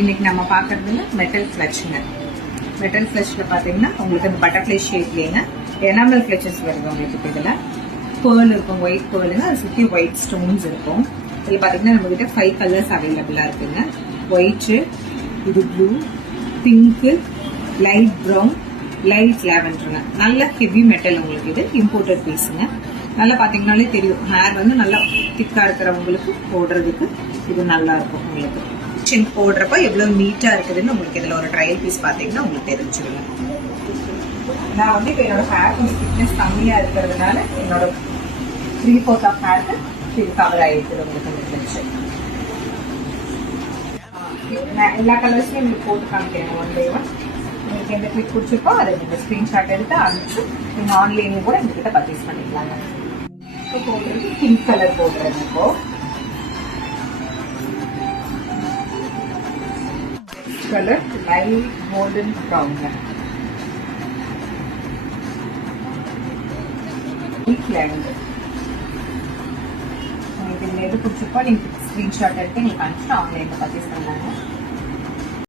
இன்னைக்கு நம்ம பாக்குறதுல metal கிளட்ச்ங்க. Metal கிளட்ச்ல பாத்தீங்கன்னா உங்களுக்கு அந்த பட்டர்ஃபிளை ஷேப்லங்க எனாமல் கிளட்சஸ் வருது உங்களுக்கு. இதுல பேர்ல் இருக்கும், ஒயிட் பேர்லுங்க. அதை சுத்தி ஒயிட் ஸ்டோன்ஸ் இருக்கும். இதுல பாத்தீங்கன்னா நம்ம கிட்ட 5 கலர்ஸ் அவைலபிளா இருக்குங்க. ஒயிட், இது blue, pink, light brown, light லாவெண்டருங்க. நல்ல ஹெவி மெட்டல் உங்களுக்கு. இது இம்போர்ட்டட் பீஸுங்க. நல்லா பாத்தீங்கன்னாலே தெரியும், ஹேர் வந்து நல்லா திக்கா இருக்கிறவங்களுக்கு போடுறதுக்கு இது நல்லா இருக்கும் உங்களுக்கு. போடுறப்ப எவ்வளவு நீட்டா இருக்குதுன்னு உங்களுக்கு இதுல ஒரு ட்ரையல் பீஸ் பாத்தீங்கன்னா உங்களுக்கு தெரிஞ்சுடுங்க. நான் வந்து இப்ப என்னோட ஹேர் கொஞ்சம் திக்னஸ் கம்மியா இருக்கிறதுனால என்னோட 3/4 ஆஃப் ஹேருக்கு இது கவர் ஆயிருக்கு உங்களுக்கு தெரிஞ்சு. எல்லா கலர்ஸ்லயும் உங்களுக்கு போட்டு காமிக்கிறேன் ஒன் பை ஒன். உங்களுக்கு எந்த கிளிக் பிடிச்சிருக்கோ அதை நீங்க ஸ்கிரீன்ஷாட் எடுத்து அனுப்பிச்சு நீங்க ஆன்லைன்லயும் கூட எங்ககிட்ட பர்ச்சேஸ் பண்ணிக்கலாங்க. இப்போ போடுறது பிங்க் கலர் போடுறேன். இப்போ colour light golden brown. Lavender. உங்களுக்கு எது பிடிச்சிருக்கோ நீங்க ஸ்கிரீன்ஷாட் எடுத்து நீங்க அனுப்பிச்சு ஆன்லைன்ல பர்ச்சேஸ் பண்ணலாங்க.